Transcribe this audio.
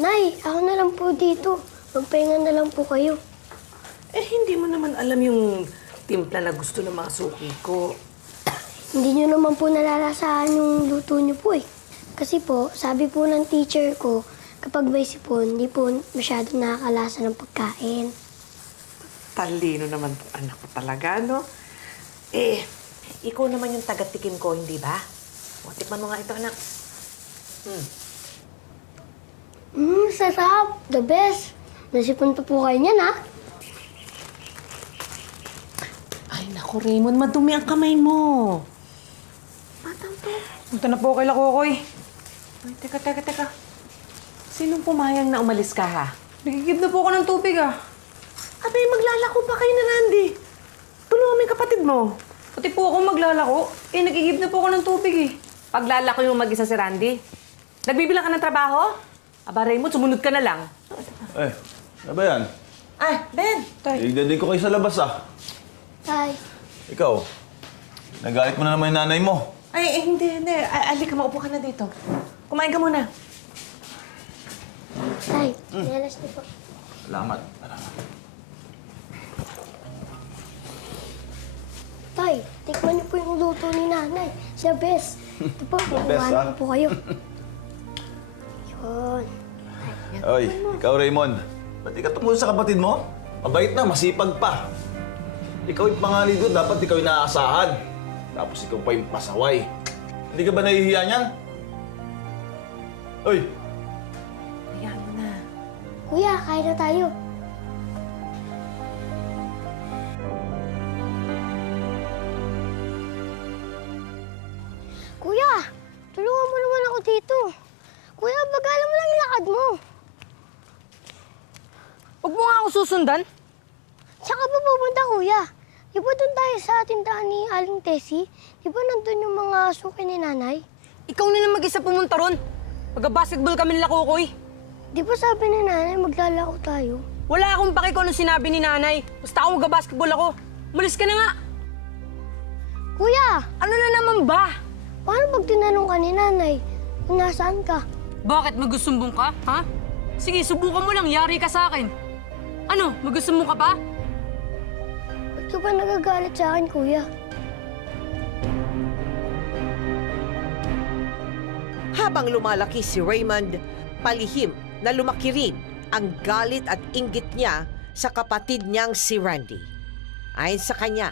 Nay, ako na lang po dito. Magpahinga na lang po kayo. Eh, hindi mo naman alam yung timpla na gusto ng mga suki ko. Hindi nyo naman po nalalasahan yung luto nyo po eh. Kasi po, sabi po ng teacher ko, kapag may sipon, hindi po masyado nakakalasa ng pagkain. Talino naman po anak ko talaga, no? Eh, ikaw naman yung taga-tikim ko, hindi ba? O, tikman mo nga ito, anak. Sarap! The best! Nasipon pa po kayo niyan, ha? Ay, naku, Raymond, madumi ang kamay mo. Batang to. Punta na po kay Lakokoy. Ay, teka. Sinong pumayang na umalis ka, ha? Nagigib na po ako ng tubig, ah. Abay, maglalako pa kayo na Randy. Tulungan mo yung kapatid mo. Pati po ako maglalako. Eh, nagigib na po ako ng tubig, eh. Paglalako yung mag-isa si Randy. Nagbibilang ka ng trabaho? Aba, Raymond, sumunod ka na lang. Eh, ano ba yan? Ay, Ben! Tignan din ko kayo sa labas, ah. Tay, Ikaw, nagalit mo na naman yung nanay mo. Ay, hindi. Alika, maupo ka na dito. Kumain ka muna. tay, nilalas niyo po. Salamat. Tay, tikman niyo po yung luto ni nanay. Siya best. Ito po, best, kukuhanan ah. ko po kayo. Yun. Oy, ikaw Raymond, ba't di ka tumulong sa kapatid mo? Mabait na, masipag pa. Ikaw yung pangali doon, dapat ikaw yung naaasahan. Tapos ikaw pa yung pasaway. Hindi ka ba nahihiya niyan? Oy, Ayan mo na. Kuya, kain na tayo. Kuya, tulungan mo naman ako dito. Kuya, bagalan mo lang yung lakad mo. Huwag mo nga ako susundan. Saan ka pa pupunta, kuya? Di ba doon tayo sa tindahan ni Aling Tessie? Di ba nandun yung mga suki ni nanay? Ikaw na lang mag-isa pumunta ron. Mag-basketball kami nila Kokoy. Di ba sabi ni nanay maglalako tayo? Wala akong paki kung ano sinabi ni nanay. Basta ako mag-basketball ako. Umalis ka na nga. Kuya, Ano na naman ba? paano pag tinanong ka ni nanay kung nasaan ka? Bakit magsusumbong ka, ha? Sige, subukan mo lang. Yari ka sa akin. Ano, magsusumbong ka pa? Ba't ka ba nagagalit sa akin, kuya? Habang lumalaki si Raymond, palihim na lumaki rin ang galit at inggit niya sa kapatid niyang si Randy. Ayon sa kanya,